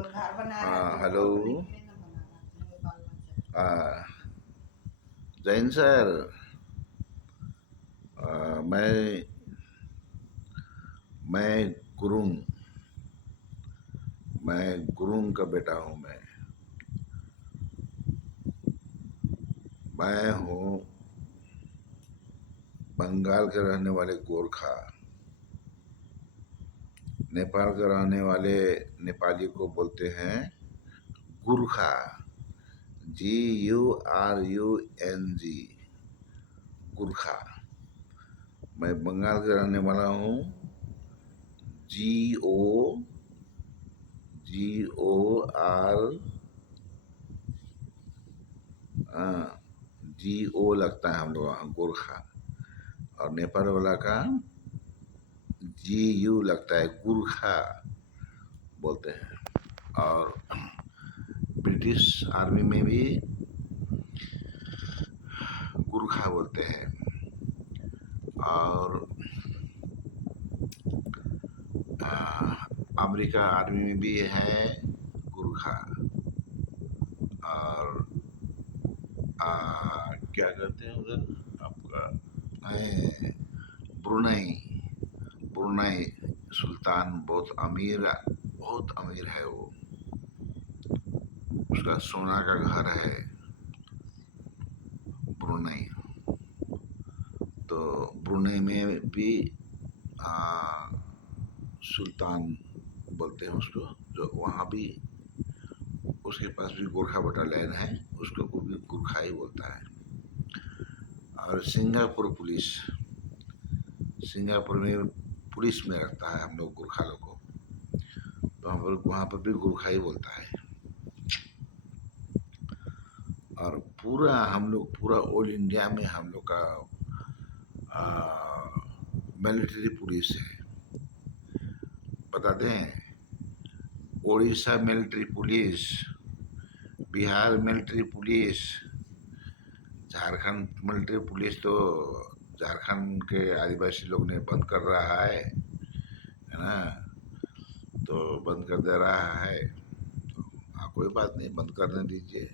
हाँ hello. Jain sir, मैं गुरुंग मैं गुरुंग का बेटा हूँ। मैं हूँ बंगाल के रहने वाले गोरखा। नेपाल के रहने वाले नेपाली को बोलते हैं गुरखा। GURUNG, गुरखा। मैं बंगाल का रहने वाला हूँ। GO लगता है हम लोग वहाँ गोरखा, और नेपाल वाला का GU लगता है, गुरखा बोलते हैं। और ब्रिटिश आर्मी में भी गुरखा बोलते हैं, और अमेरिका आर्मी में भी है गुरखा। और क्या कहते हैं उधर आपका, ब्रुनई ब्रुनई सुल्तान बहुत अमीर है वो। उसका सोना का घर है ब्रुनई। तो ब्रुनई में भी आ, सुल्तान बोलते हैं उसको, जो वहाँ भी उसके पास भी गोरखा बटालियन है, उसको वो भी गोरखा ही बोलता है। और सिंगापुर में पुलिस में रखता है हम लोग गोरखा लोग को, तो वहाँ पर भी गोरखा ही बोलता है। और पूरा ऑल इंडिया में हम लोग का मिलिट्री पुलिस है। बताते हैं, Orissa military police, Bihar military police, Jharkhand military police तो झारखंड के आदिवासी लोग ने बंद कर रहा है ना, तो बंद कर दे रहा है। तो कोई बात नहीं, बंद करने दीजिए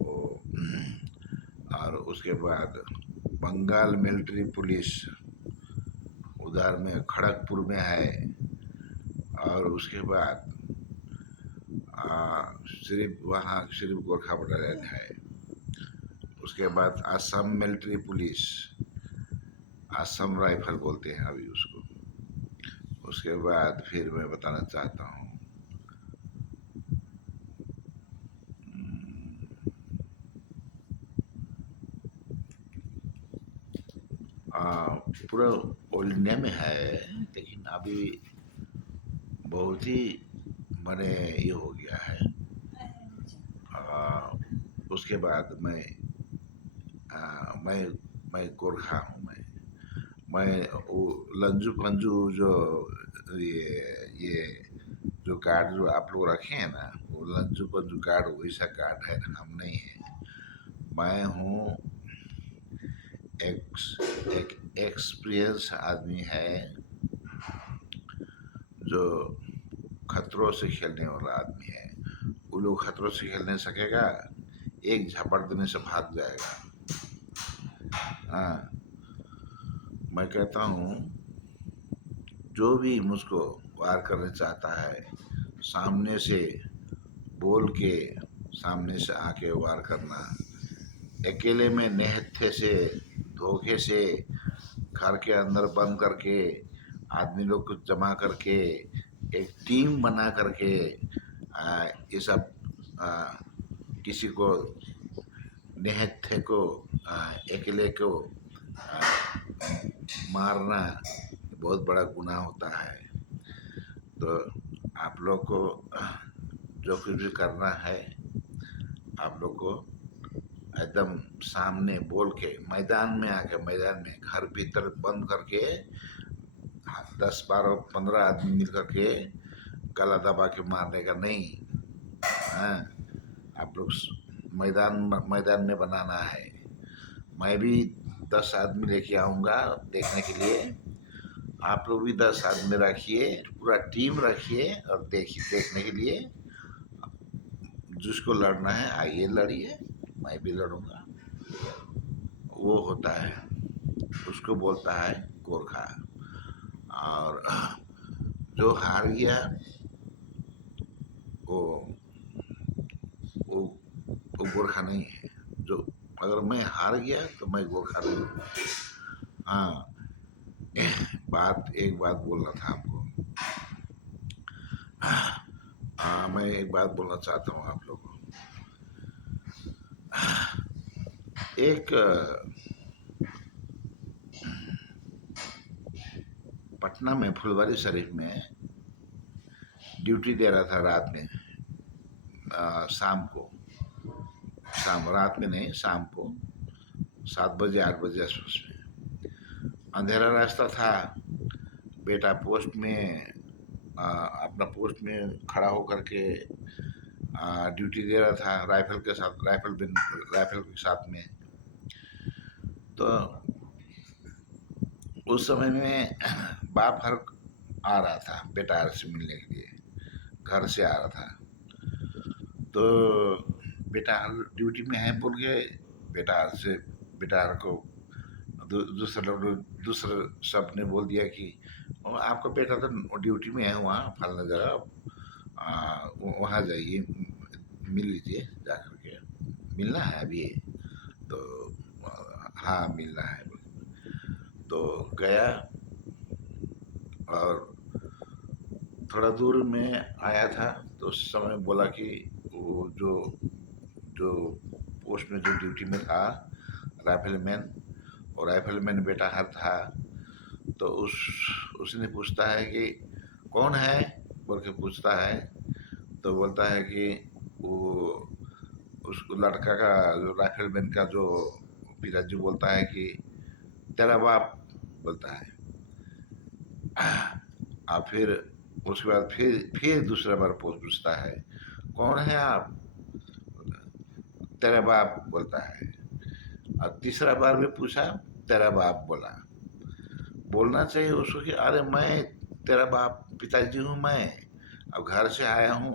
वो। और उसके बाद बंगाल मिलिट्री पुलिस उधर में खड़गपुर में है। और उसके बाद सिर्फ गोरखा बटालियन है। उसके बाद Assam military police, Assam rifle बोलते हैं अभी उसको। उसके बाद फिर मैं बताना चाहता हूँ, पूरा ऑल इंडिया में है, लेकिन अभी बहुत ही बड़े ये हो गया है। उसके बाद मैं मैं गोरखा हूँ। मैं वो लंजू पंजू जो ये जो कार्ड जो आप लोग रखे हैं ना, वो लंजू पंजू कार्ड वैसा कार्ड है, हम नहीं है। मैं हूँ एक एक्सपीरियंस आदमी है, जो खतरों से खेलने वाला आदमी है। वो लोग खतरों से खेल नहीं सकेगा, एक झपट देने से भाग जाएगा। हाँ, मैं कहता हूँ, जो भी मुझको वार करना चाहता है, सामने से बोल के सामने से आके वार करना। अकेले में निहत्थे से, धोखे से, घर के अंदर बंद करके, आदमी लोग को जमा करके, एक टीम बना करके ये सब किसी को, निहत्थे को, अकेले को मारना बहुत बड़ा गुनाह होता है। तो आप लोग को जो कुछ भी करना है, आप लोग को एकदम सामने बोल के, मैदान में आके, मैदान में घर भीतर बंद करके 10 12 15 आदमी मिल करके गला दबा के मारने का नहीं। हाँ, आप लोग मैदान में बनाना है। मैं भी 10 आदमी लेके आऊँगा देखने के लिए, आप लोग भी 10 आदमी रखिए, पूरा टीम रखिए और देखिए, देखने के लिए जिसको लड़ना है आइए लड़िए, मैं भी लड़ूंगा। वो होता है, उसको बोलता है गोरखा। और जो हार गया वो वो वो गोरखा नहीं है। जो अगर मैं हार गया तो मैं गोरखा नहीं हूँ। हाँ, एक बात बोलना था आपको। मैं एक बात बोलना चाहता हूँ आप लोगों को। एक पटना में फुलवारी शरीफ में ड्यूटी दे रहा था रात में, शाम को, शाम रात में नहीं, शाम को 7 बजे 8 बजे आसपास में। अंधेरा रास्ता था। बेटा पोस्ट में अपना पोस्ट में खड़ा होकर के ड्यूटी दे रहा था राइफल के साथ, राइफल के साथ में। तो उस समय में बाप हर आ रहा था बेटा से मिलने के लिए, घर से आ रहा था। तो बेटा ड्यूटी में है बोल के बेटा को दूसरे शब्द ने बोल दिया कि आपका बेटा तो ड्यूटी में है वहाँ फलाना जगह, वहाँ जाइए, मिल लीजिए जा करके। मिलना है अभी? तो हाँ मिलना है। तो गया और थोड़ा दूर में आया था। तो उस समय बोला कि वो जो जो पोस्ट में जो ड्यूटी में था राइफलमैन, और राइफलमैन बेटा हर था। तो उसने पूछता है कि कौन है बोल के पूछता है। तो बोलता है कि वो उस लड़का का, जो राइफलमैन का जो पिताजी बोलता है कि तेरा बाप, बोलता है। और फिर उसके बाद फिर दूसरा बार पूछता है कौन है आप, तेरा बाप, बोलता है। और तीसरा बार भी पूछा, तेरा बाप बोला। बोलना चाहिए उसको कि अरे मैं तेरा बाप पिताजी हूँ, मैं अब घर से आया हूँ,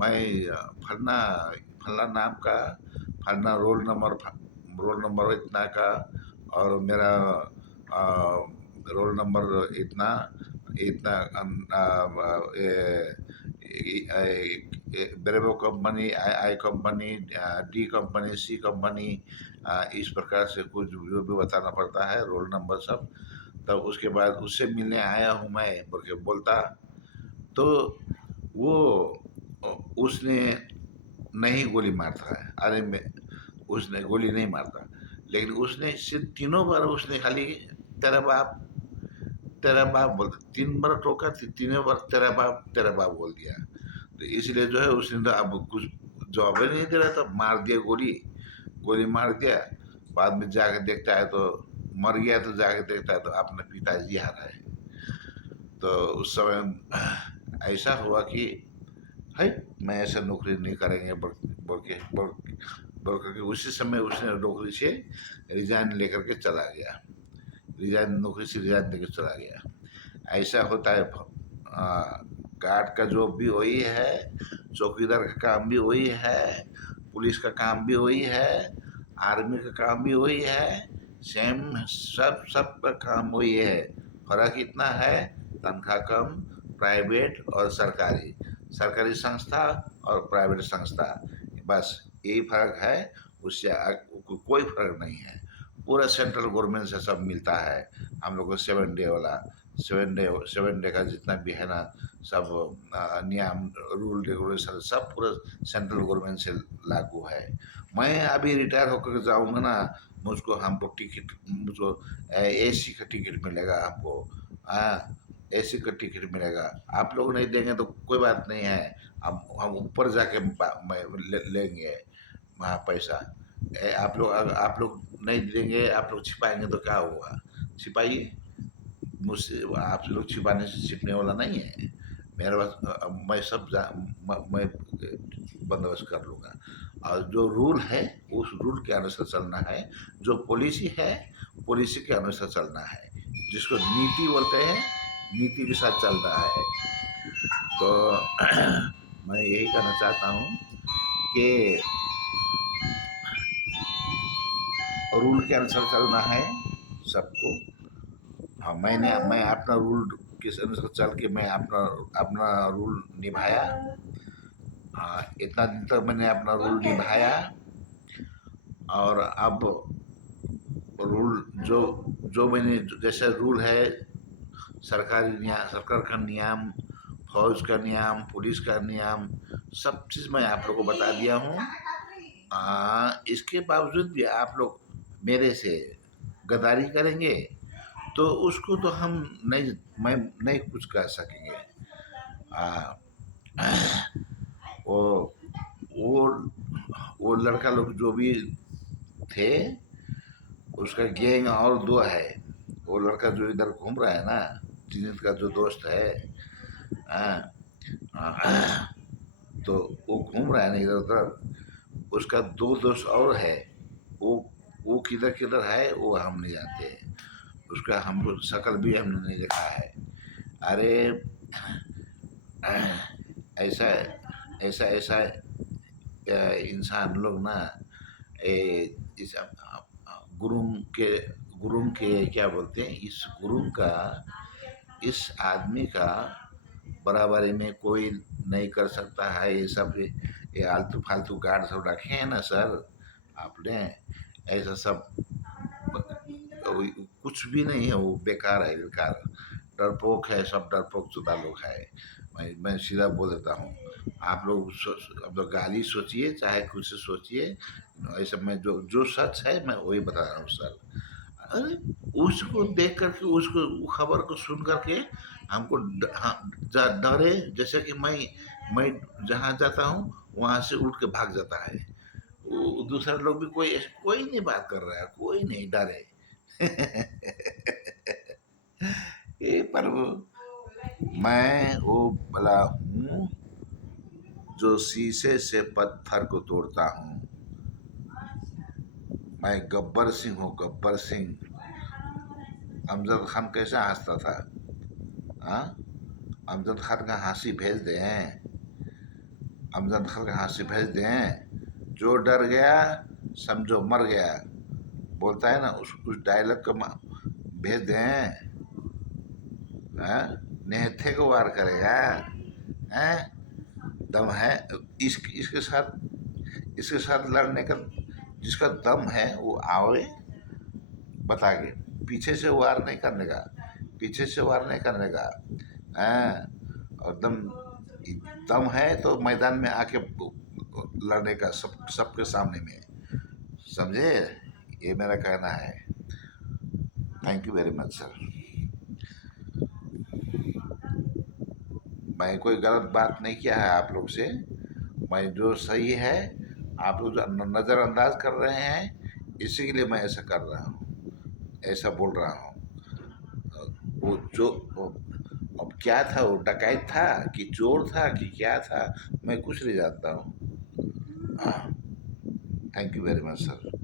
मैं फलना फलना नाम का, फलना रोल नंबर इतना का, और मेरा रोल नंबर इतना इतना ब्रेवो कंपनी, आई कंपनी, डी कंपनी, सी कंपनी, इस प्रकार से कुछ जो भी बताना पड़ता है रोल नंबर सब। तब उसके बाद उससे मिलने आया हूँ मैं बोल के बोलता। तो वो उसने नहीं गोली मारता है, अरे मैं, उसने गोली नहीं मारता, लेकिन उसने सिर्फ तीनों बार उसने खाली तेरा बाप बोल, 3 बार टोका, तीनों बार तेरा बाप बोल दिया। तो इसलिए जो है उसने तो अब कुछ जवाब ही नहीं दे रहा था, मार दिया गोली, गोली मार दिया। बाद में जाके देखता है तो मर गया, तो जाके देखता है तो अपने पिताजी आ रहे हैं। तो उस समय ऐसा हुआ कि है मैं ऐसा नौकरी नहीं करेंगे बोल करके उसी समय उसने नौकरी से रिजाइन लेकर के चला गया। रिजाइन, नौकरी से रिजाइन लेकर चला गया। ऐसा होता है। गार्ड का जॉब भी वही है, चौकीदार का काम भी वही है, पुलिस का काम भी वही है, आर्मी का काम भी वही है, सेम, सब का काम वही है। फर्क इतना है तनख्वाह कम, प्राइवेट और सरकारी, सरकारी संस्था और प्राइवेट संस्था, बस यही फर्क है। उससे कोई फर्क नहीं है। पूरा सेंट्रल गवर्नमेंट से सब मिलता है हम लोग को। 7 डे वाला, 7 डे का जितना भी है ना, सब नियम, रूल रेगुलेशन सब पूरा सेंट्रल गवर्नमेंट से लागू है। मैं अभी रिटायर होकर जाऊंगा ना, हमको टिकट, मुझको एसी का टिकट मिलेगा हमको। हाँ, एसी का टिकट मिलेगा। आप लोग नहीं देंगे तो कोई बात नहीं है, हम ऊपर जाके लेंगे वहाँ पैसा। आप लोग नहीं देंगे, आप लोग छिपाएंगे तो क्या होगा? छिपाइए, मुझसे आप लोग छिपाने से छिपने वाला नहीं है। मेरे पास मैं मैं बंदोबस्त कर लूँगा। और जो रूल है उस रूल के अनुसार चलना है, जो पॉलिसी है पॉलिसी के अनुसार चलना है। जिसको नीति बोलते हैं, नीति के साथ चल रहा है। तो मैं यही कहना चाहता हूँ कि रूल के अनुसार चलना है सबको। हाँ, मैं अपना रूल के अनुसार चल के मैं अपना अपना रूल निभाया। हाँ, इतना दिन तक मैंने अपना रूल निभाया, और अब रूल जो जो मैंने जैसे रूल है, सरकार का नियम, फौज का नियम, पुलिस का नियम, सब चीज़ मैं आप लोग को बता दिया हूँ। इसके बावजूद भी आप लोग मेरे से गद्दारी करेंगे तो उसको तो हम नहीं, मैं नहीं कुछ कर सकेंगे। आ, वो वो वो लड़का लोग जो भी थे, उसका गैंग और दो है। वो लड़का जो इधर घूम रहा है ना, जिनित का जो दोस्त है, हाँ, तो वो घूम रहा है ना इधर उधर, उसका दो दोस्त और है। वो वो किधर किधर है वो हम नहीं जानते, उसका हमको शक्ल भी हमने नहीं देखा है। अरे ऐसा ऐसा ऐसा इंसान लोग ना, इस गुरुंग के गुरुंग के क्या बोलते हैं, इस गुरुंग का, इस आदमी का बराबरी में कोई नहीं कर सकता है। ये सब ये आलतू फालतू गार्ड सब रखे हैं ना सर आपने, ऐसा सब कुछ भी नहीं है, वो बेकार है, बेकार डरपोक है, सब डरपोक चुदा लोग है। मैं सीधा बोल देता हूँ। आप लोग अब तो गाली सोचिए चाहे कुछ सोचिए, ऐसा मैं जो जो सच है मैं वही बता रहा हूँ सर। अरे उसको देख करके, उसको खबर को सुन करके हमको हाँ, डरे, जैसे कि मैं जहाँ जाता हूँ वहाँ से उठ के भाग जाता है। वो दूसरा लोग भी कोई नहीं बात कर रहा है, कोई नहीं डरे। ये प्रभु, मैं वो भला हूँ जो शीशे से पत्थर को तोड़ता हूँ। मैं गब्बर सिंह हूँ, गब्बर सिंह। अमजद खान कैसे हंसता था, हाँ? अमजद खान का हंसी भेज दें, अमजद खान का हंसी भेज दें। जो डर गया समझो मर गया, बोलता है ना, उस डायलॉग को भेज दें। हाँ? नेहथे को वार करेगा, हैं? दम है इसके साथ लड़ने का, जिसका दम है वो आवे, बता के पीछे से वार नहीं करने का, पीछे से वार नहीं करने का, हाँ? और दम दम है तो मैदान में आके लड़ने का, सबके सामने में, समझे? ये मेरा कहना है। Thank you very much sir. मैं कोई गलत बात नहीं किया है आप लोग से, मैं जो सही है आप लोग नज़रअंदाज कर रहे हैं, इसी के लिए मैं ऐसा कर रहा हूँ, ऐसा बोल रहा हूँ। वो जो अब क्या था, वो डकैत था कि चोर था कि क्या था, मैं कुछ नहीं जानता हूँ। Thank you very much sir.